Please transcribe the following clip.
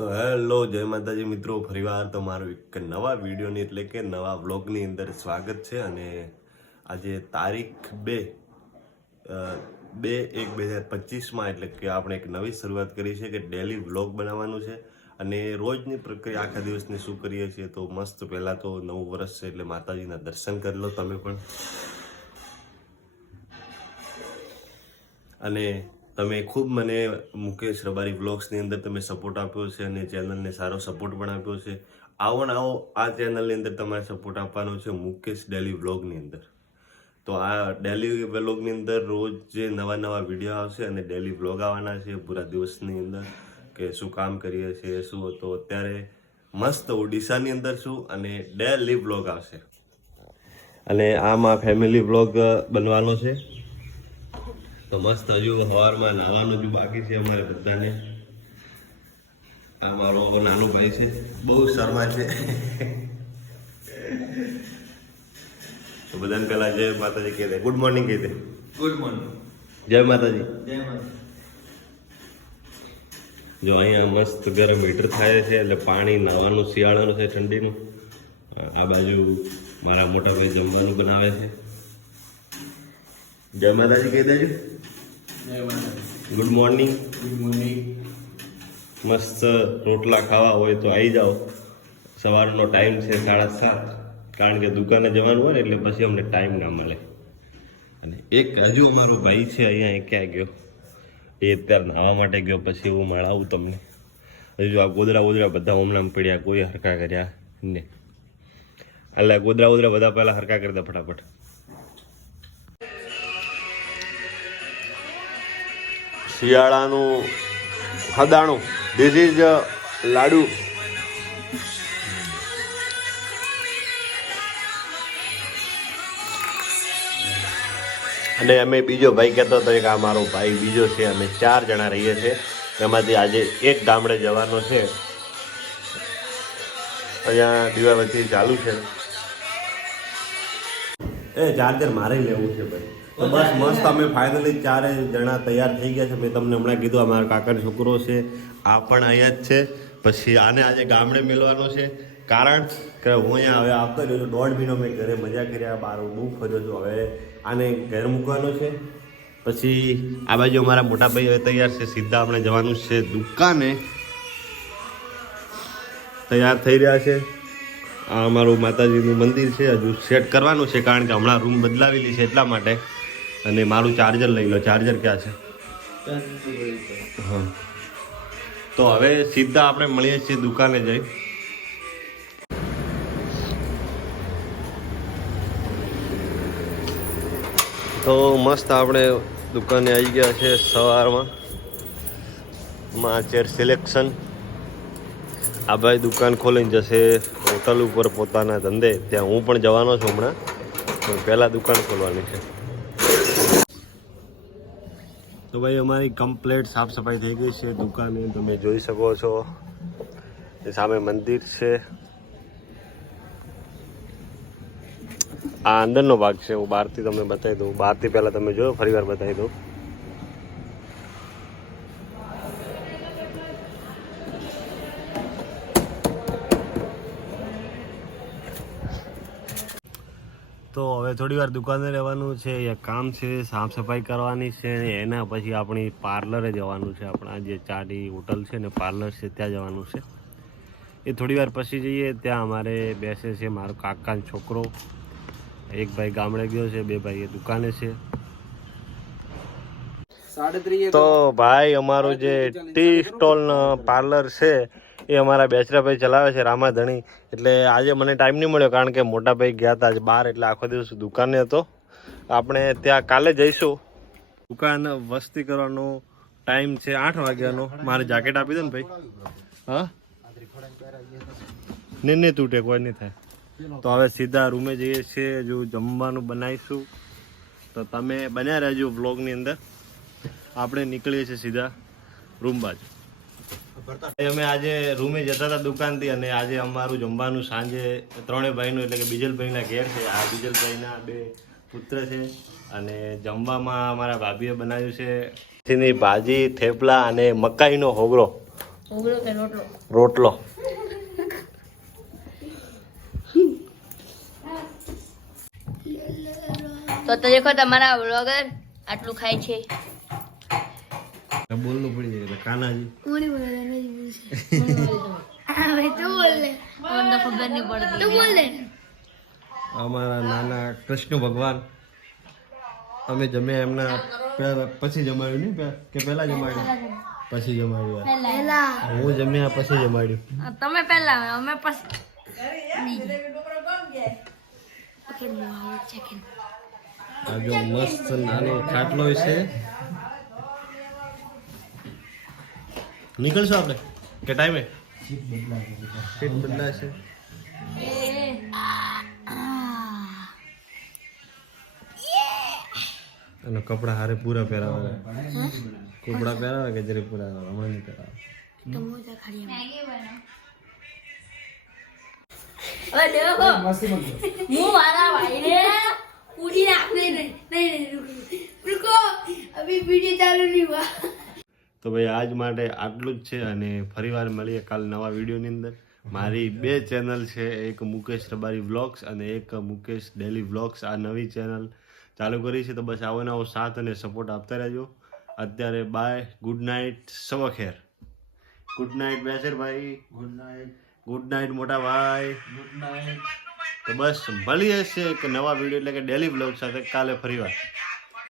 તો હેલો જય માતાજી મિત્રો, ફરીવાર તમારું એક નવા વિડીયોની એટલે કે નવા વ્લોગની અંદર સ્વાગત છે. અને આજે તારીખ 2/1/2025 એટલે કે આપણે એક નવી શરૂઆત કરી છે કે ડેલી વ્લોગ બનાવવાનું છે. અને રોજની પ્રક્રિયા આખા દિવસની શું કરીએ છીએ, તો મસ્ત પહેલાં તો નવું વર્ષ છે એટલે માતાજીના દર્શન કરી લો તમે પણ. અને તમે ખૂબ મને મુકેશ રબારી વ્લોગ્સની અંદર તમે સપોર્ટ આપ્યો છે અને ચેનલને સારો સપોર્ટ પણ આપ્યો છે. આવો ને આવો આ ચેનલની અંદર તમારે સપોર્ટ આપવાનો છે મુકેશ ડેલી વ્લોગની અંદર. તો આ ડેલી વ્લોગની અંદર રોજ જે નવા વિડીયો આવશે અને ડેલી વ્લોગ આવવાના છે પૂરા દિવસની અંદર, કે શું કામ કરીએ છીએ, શું હતો અત્યારે મસ્ત ઓડિશાની અંદર શું, અને ડેલી વ્લોગ આવશે. અને આમાં ફેમિલી વ્લોગ બનવાનો છે. તો મસ્ત હજુ સવારમાં નાવાનું જ બાકી છે અમારે બધાને. આ મારો નાનો ભાઈ છે, બહુ શર્મા છે. તો બધાને પહેલા જય માતાજી કહી દે, ગુડ મોર્નિંગ કહી દે. ગુડ મોર્નિંગ, જય માતાજી. જય માતા. જો અહીંયા મસ્ત ગરમ હીટર થાય છે એટલે પાણી નાવાનું શિયાળાનું છે, ઠંડીનું. આ બાજુ મારા મોટા ભાઈ જમવાનું બનાવે છે. જય માતાજી કહી દેજો. Good morning. Good morning. મસ્ત રોટલા ખાવા હોય તો આવી જાઓ. સવારનો ટાઈમ છે 7:30, કારણ કે દુકાને જવાનું હોય ને એટલે પછી અમને ટાઈમ ના મળે. અને એક હજુ અમારો ભાઈ છે અહીંયા, એ ક્યાં ગયો? એ અત્યારે નાહવા માટે ગયો, પછી હું મળાવું તમને. હજુ આ ગોદરા બધા હમણાં પડ્યા, કોઈ હરકા કર્યા ને. એટલે ગોદરા બધા પહેલાં હરકા કરી દે ફટાફટ. શિયાળાનું હદાણું, ધીસ ઇઝ લાડુ. અને અમે બીજો ભાઈ કહેતો હતો કે આ મારો ભાઈ બીજો છે, અમે 4 જણા રહીએ છીએ. એમાંથી આજે એક ગામડે જવાનો છે. અહીંયા દીવાબત્તી ચાલુ છે. એ ચાર્જર મારે લેવું છે ભાઈ. તો બસ મસ્ત અમે ફાઇનલી 4 જણા તૈયાર થઈ ગયા છે. મેં તમને હમણાં કીધું, અમારા કાકાનો છોકરો છે, આ પણ અહીંયા જ છે. પછી આને આજે ગામડે મેળવાનો છે, કારણ કે હું અહીંયા હવે આવતો રહ્યો છું. 1.5 મહિનો મેં ઘરે મજા કર્યા, બહાર બહુ ફર્યો છું. હવે આને ઘર મૂકવાનો છે. પછી આ બાજુ અમારા મોટા ભાઈ હવે તૈયાર છે, સીધા આપણે જવાનું છે દુકાને. તૈયાર થઈ રહ્યા છે. આ અમારું માતાજીનું મંદિર છે, હજુ સેટ કરવાનું છે, કારણ કે હમણાં રૂમ બદલાવેલી છે એટલા માટે. અને મારું ચાર્જર લઈ લો. ચાર્જર ક્યાં છે? હા. તો હવે સીધા આપણે મળીએ છીએ દુકાને જઈ. તો મસ્ત આપણે દુકાને આવી ગયા છે સવારમાં. Chair selection. આ ભાઈ દુકાન ખોલીને જશે હોટલ ઉપર પોતાના ધંધે. ત્યાં હું પણ જવાનો છું હમણાં, તો પહેલાં દુકાન ખોલવાની છે. તો ભાઈ અમારી કમ્પ્લેટ સાફ સફાઈ થઈ ગઈ છે દુકાને, તમે જોઈ શકો છો. એ સામે મંદિર છે. આ અંદરનો ભાગ છે, હું બહારથી તમને બતાવી દઉં. બહારથી પહેલાં તમે જોયો, ફરી વાર બતાવી દઉં. તો હવે થોડી વાર દુકાને રહેવાનું છે, એક કામ છે, સાફ સફાઈ કરવાની છે. એના પછી આપણી પાર્લરે જવાનું છે. આપણા જે ચાડી હોટલ છે ને, પાર્લર છે, ત્યાં જવાનું છે. એ થોડી વાર પછી જઈએ. ત્યાં અમારે બેસે છે મારો કાકાનો છોકરો. એક ભાઈ ગામડે ગયો છે, 2 ભાઈ એ દુકાને છે. તો ભાઈ અમારું જે ટી સ્ટોલ પાર્લર છે એ અમારા બેચરાભાઈ ચલાવે છે, રામાધણી. એટલે આજે મને ટાઈમ નહીં મળ્યો, કારણ કે મોટા ભાઈ ગયા હતા આજે બહાર, એટલે આખો દિવસ દુકાને હતો. આપણે ત્યાં કાલે જઈશું. દુકાન વસ્તી કરવાનો ટાઈમ છે 8 વાગ્યાનો. મારે જાકેટ આપી દો ને ભાઈ. હા, નહીં તૂટે, કોઈ નહીં થાય. તો હવે સીધા રૂમે જઈએ છીએ. જો જમવાનું બનાવીશું, તો તમે બન્યા રહેજો વ્લોગની અંદર. આપણે નીકળીએ છીએ સીધા રૂમ બાજુ. અમે આજે રૂમે જતા હતા દુકાનથી, અને આજે અમારું જમવાનું સાંજે 3 ભાઈનું, એટલે કે બીજલભાઈના ઘેર છે. આ બીજલભાઈના 2 પુત્ર છે. અને જમવામાં અમારા ભાભીએ બનાવ્યું છે ભાજી, થેપલા અને મકાઈનો હોગરો. ઉગલો કે રોટલો? રોટલો. તો દેખો તમારા વ્લોગર આટલું ખાય છે. બોલવું પડી જાય એટલે કાનાજી. મને તો ખબર નહીં પડતી. અમારા નાના કૃષ્ણ ભગવાન અમે જમ્યા એમના પછી જમાડ્યું નહીં કે પહેલા જમાડ્યું? પછી જમાડ્યું. હું જમ્યા પછી જમાડ્યું. તમે પહેલા અમે પછી. આ જો મસ્ત નાનો ખાટલો છે. નીકળશું આપણે કે ટાઈમે? સીટ બદલાશે. અને કપડા હારે પૂરા પહેરાવે. કપડા પહેરાવે કે જરી પૂરા હમણાં નહીં પહેરાવે. હું મારા ભાઈને પૂરી નાખને નહીં રૂકો અભી વિડિયો ચાલુ નહીં હુઆ. તો ભાઈ આજ માટે આટલું જ છે અને ફરીવાર મળીએ કાલ નવા વિડીયોની અંદર. મારી 2 ચેનલ છે, એક મુકેશ રબારી વ્લોગ્સ અને એક મુકેશ ડેલી વ્લોગ્સ. આ નવી ચેનલ ચાલુ કરી છે તો બસ આવો નવો સાથ અને સપોર્ટ આપતા રહેજો. અત્યારે બાય, ગુડ નાઇટ, સવા ખેર. ગુડ નાઇટ બેસર ભાઈ. Good night. ગુડ નાઇટ મોટા ભાઈ. Good night. તો બસ મળીએ છે એક નવા વિડીયો એટલે કે ડેલી વ્લોગ સાથે કાલે ફરીવાર.